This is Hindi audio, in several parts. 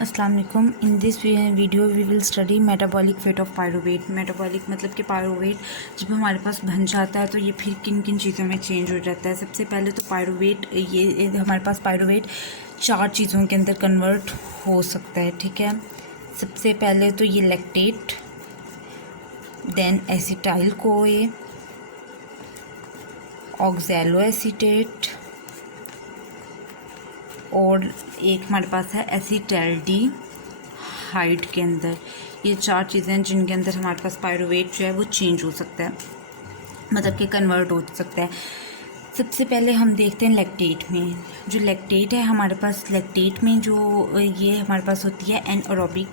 अस्सलाम वालेकुम। In this video we will study metabolic fate of pyruvate. Metabolic मतलब कि पायरुवेट जब हमारे पास बन जाता है तो ये फिर किन किन चीज़ों में चेंज हो जाता है। सबसे पहले तो पायरुवेट, ये हमारे पास पायरुवेट 4 चीज़ों के अंदर कन्वर्ट हो सकता है, ठीक है। सबसे पहले तो ये lactate, then acetyl CoA, oxaloacetate और एक हमारे पास है एसिटैल्डिहाइड के अंदर। ये 4 चीज़ें हैं जिनके अंदर हमारे पास पायरुवेट जो है वो चेंज हो सकता है, मतलब कि कन्वर्ट हो सकता है। सबसे पहले हम देखते हैं लैक्टेट में। जो लैक्टेट है हमारे पास, लैक्टेट में जो ये हमारे पास होती है एनएरोबिक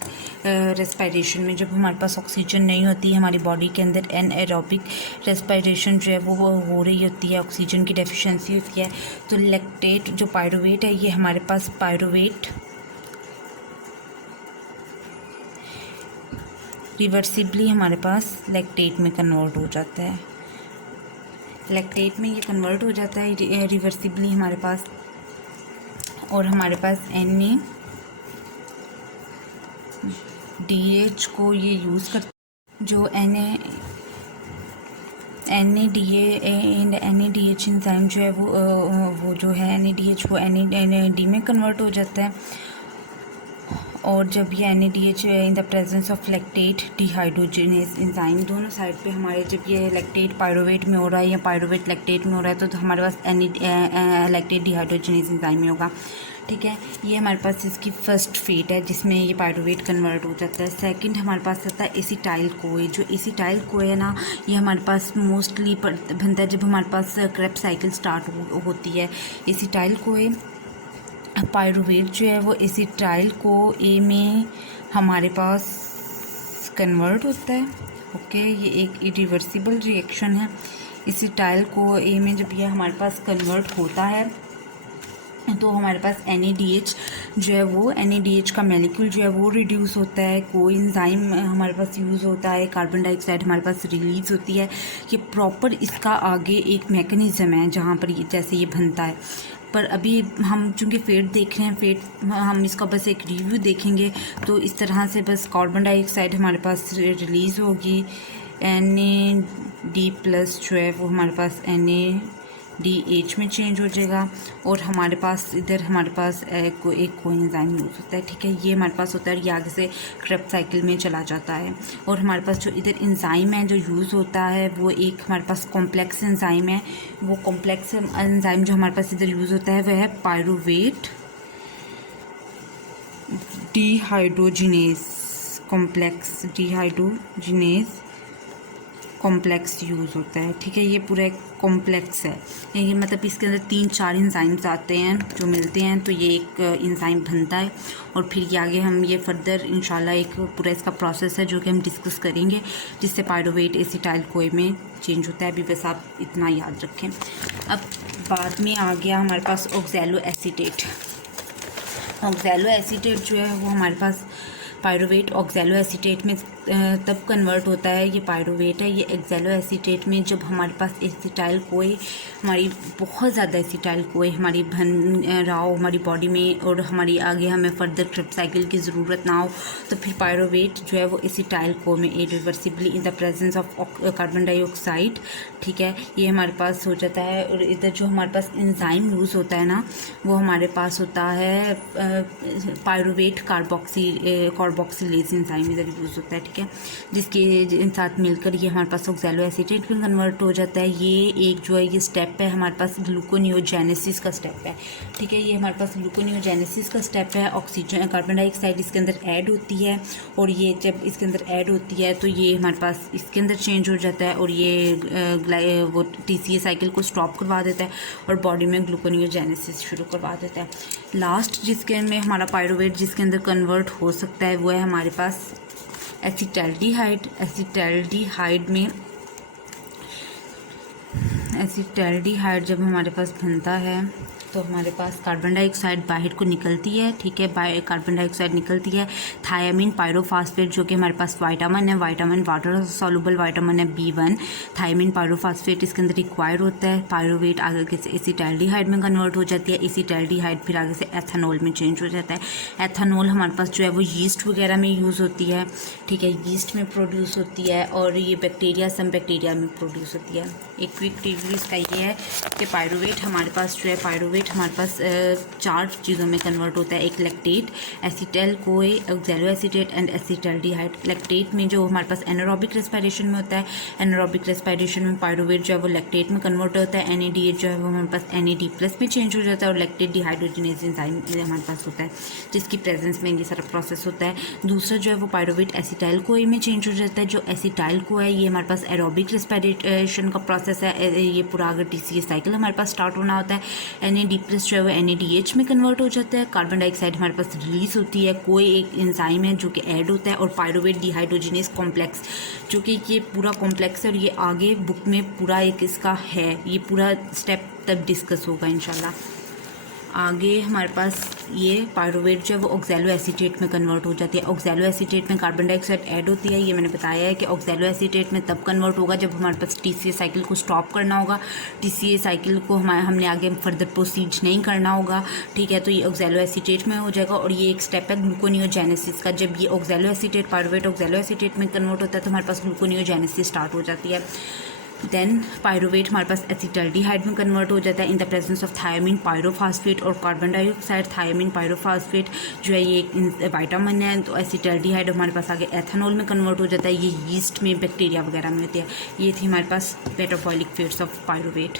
रेस्पिरेशन में, जब हमारे पास ऑक्सीजन नहीं होती है हमारी बॉडी के अंदर, एनएरोबिक रेस्पिरेशन जो है वो हो रही होती है, ऑक्सीजन की डेफिशिएंसी होती है, तो लैक्टेट जो पायरुवेट है ये हमारे पास पायरुवेट रिवर्सिबली हमारे पास लैक्टेट में कन्वर्ट हो जाता है। लैक्टेट में ये कन्वर्ट हो जाता है रिवर्सिबली हमारे पास, और हमारे पास NADH को ये यूज़ कर, जो NADH एंजाइम जो है वो जो है NADH वो NAD में कन्वर्ट हो जाता है। और जब ये NADH in the presence of lactate dehydrogenase enzyme, दोनों साइड पे हमारे जब ये लैक्टेट पायरुवेट में हो रहा है या पायरुवेट लैक्टेट में हो रहा है तो हमारे पास लैक्टेट डिहाइड्रोजिनेज एंजाइम में होगा, ठीक है। ये हमारे पास इसकी फर्स्ट फेट है जिसमें ये पायरुवेट कन्वर्ट हो जाता है। सेकंड हमारे पास आता है एसिटाइल कोए। जो एसिटाइल कोए है ना, ये हमारे पास मोस्टली बनता है जब हमारे पास क्रेब्स साइकिल स्टार्ट होती है। एसिटाइल कोए पायरुवेट जो है वो एसिटाइल को ए में हमारे पास कन्वर्ट होता है, ओके। ये एक इरिवर्सिबल रिएक्शन है। एसिटाइल को ए में जब ये हमारे पास कन्वर्ट होता है तो हमारे पास NADH जो है वो NADH का मॉलिक्यूल जो है वो रिड्यूस होता है, कोई एंजाइम हमारे पास यूज़ होता है, कार्बन डाइऑक्साइड हमारे पास रिलीज़ होती है। ये प्रॉपर इसका आगे एक मैकेनिज़्म है जहाँ पर ये जैसे ये बनता है। पर अभी हम चूँकि फेट देख रहे हैं, फेट हम इसका बस एक रिव्यू देखेंगे तो इस तरह से बस कार्बन डाइऑक्साइड हमारे पास रिलीज़ होगी, NAD+ जो है वो हमारे पास NADH में चेंज हो जाएगा, और हमारे पास इधर हमारे पास एक कोएंजाइम यूज़ होता है, ठीक है। ये हमारे पास होता है, ये आगे से क्रेब्स साइकिल में चला जाता है। और हमारे पास जो इधर एंजाइम है जो यूज़ होता है वो एक हमारे पास कॉम्प्लेक्स एंजाइम है। वो कॉम्प्लेक्स एंजाइम जो हमारे पास इधर यूज़ होता है वह है pyruvate dehydrogenase complex, dehydrogenase complex use होता है, ठीक है। ये पूरा एक कॉम्प्लेक्स है, ये मतलब इसके अंदर 3-4 एंजाइम्स आते हैं जो मिलते हैं तो ये एक एंजाइम बनता है। और फिर ये आगे हम ये फर्दर इंशाल्लाह एक पूरा इसका प्रोसेस है जो कि हम डिस्कस करेंगे, जिससे पायरुवेट एसिटाइल कोए में चेंज होता है। अभी बस आप इतना याद रखें। अब बाद में आ गया हमारे पास ऑक्सैलो एसीटेट। ऑक्सैलो एसीटेट जो है वो हमारे पास पायरुवेट ऑक्सैलो एसीटेट में तब कन्वर्ट होता है, ये पायरुवेट है। ये ऑक्सैलो एसीटेट में जब हमारे पास एसिटाइल कोए, हमारी बहुत ज़्यादा एसिटाइल कोए हमारी बन रहा हो हमारी बॉडी में, और हमारी आगे हमें फर्दर क्रेब्स साइकिल की ज़रूरत ना हो, तो फिर पायरुवेट जो है वो एसिटाइल कोए में irreversibly in the presence of carbon dioxide, ठीक है, ये हमारे पास हो जाता है। और इधर जो हमारे पास एंजाइम यूज़ होता है ना, वो हमारे पास होता है पायरुवेट कार्बोक्सिलेज एंजाइम इधर यूज़ होता है, ठीक है, जिसके साथ मिलकर ये हमारे पास ऑक्सैलो एसीटेट में कन्वर्ट हो जाता है। ये एक जो है ये स्टेप है हमारे पास ग्लूकोनियोजेनेसिस का स्टेप है, ठीक है। ये हमारे पास ग्लूकोनियोजेनेसिस का स्टेप है। ऑक्सीजन कार्बन डाइऑक्साइड इसके अंदर ऐड होती है, और ये जब इसके अंदर ऐड होती है तो ये हमारे पास इसके अंदर चेंज हो जाता है, और ये वो TCA साइकिल को स्टॉप करवा देता है और बॉडी में ग्लूकोनियोजेनेसिस शुरू करवा देता है। लास्ट जिसके में हमारा पायरुवेट जिसके अंदर कन्वर्ट हो सकता है वो है हमारे पास एसिटैल्डिहाइड। एसिटैल्डिहाइड जब हमारे पास बनता है तो हमारे पास कार्बन डाइऑक्साइड बाहर को निकलती है, ठीक है, कार्बन डाइऑक्साइड निकलती है। थायामीन पायरोफॉस्फेट जो कि हमारे पास विटामिन है, विटामिन वाटर सॉल्युबल विटामिन है B1। थायामीन पायरोफॉस्फेट इसके अंदर रिक्वायर होता है। पायरोवेट आगे से एसिटाल्डिहाइड में कन्वर्ट हो जाती है, एसिटाल्डिहाइड फिर आगे से एथेनॉल में चेंज हो जाता है। एथेनॉल हमारे पास जो है वो यीस्ट वगैरह में यूज़ होती है, ठीक है, यीस्ट में प्रोड्यूस होती है और ये बैक्टीरिया सम बैक्टीरिया में प्रोड्यूस होती है। एक क्विक रिव्यू इसका ये है कि पायरोवेट हमारे पास जो है, पायरोवेट हमारे पास 4 चीज़ों में कन्वर्ट होता है। एक lactate, acetyl CoA, oxalo acetate and acetaldehyde. Lactate में जो हमारे पास एनारोबिक रेस्पिरेशन में होता है, एनारोबिक रेस्पिरेशन में पायरोवेट जो है वो लैक्टेट में कन्वर्ट होता है। NADH जो है वो हमारे पास NAD+ में चेंज हो जाता है और लैक्टेट डिहाइड्रोजिनेज एंजाइम हमारे पास होता है जिसकी प्रेजेंस में ये सारा प्रोसेस होता है। दूसरा जो है वो पायरोवेट एसिटाइल कोए में चेंज हो जाता है। जो एसिटाइल को है ये हमारे पास एरोबिक रेस्पिरेशन का प्रोसेस है, ये पूरा अगर TCA साइकिल हमारे पास स्टार्ट होना होता है। NAD+ जो है वो NADH में कन्वर्ट हो जाता है। कार्बन डाइऑक्साइड हमारे पास रिलीज होती है, कोई एक एंजाइम है जो कि ऐड होता है और पायरोवेट डिहाइड्रोजिनेज कॉम्प्लेक्स जो कि ये पूरा कॉम्प्लेक्स है और ये आगे बुक में पूरा एक इसका है, ये पूरा स्टेप तब डिस्कस होगा इंशाल्लाह। आगे हमारे पास ये पायरोवेट जो है वो ऑक्सैलो एसीटेट में कन्वर्ट हो जाती है। ऑक्सैलो एसीटेट में कार्बन डाइऑक्साइड ऐड होती है, ये मैंने बताया है कि ऑक्सैलो एसीटेट में तब कन्वर्ट होगा जब हमारे पास TCA साइकिल को स्टॉप करना होगा, TCA साइकिल को हमने आगे फर्दर प्रोसीड नहीं करना होगा, ठीक है। तो ये ऑक्सैलो एसीटेट में हो जाएगा और ये एक स्टेप है ग्लूकोनियोजेनेसिस का। जब ये oxalo acetate pyruvate oxalo acetate में कन्वर्ट होता है तो हमारे पास ग्लूकोनियोजेनेसिस स्टार्ट हो जाती है। देन पायरोवेट हमारे पास एसिटाल्डिहाइड में कन्वर्ट हो जाता है in the presence of thiamine pyrophosphate और कार्बन डाइऑक्साइड। थायामीन पायरोफॉस्फेट जो है ये एक विटामिन है, तो एसिटाल्डिहाइड हमारे पास आगे एथेनॉल में कन्वर्ट हो जाता है, ये यीस्ट में बैक्टीरिया वगैरह में होती है। ये थी हमारे पास मेटाबॉलिक फेट्स ऑफ पायरोवेट।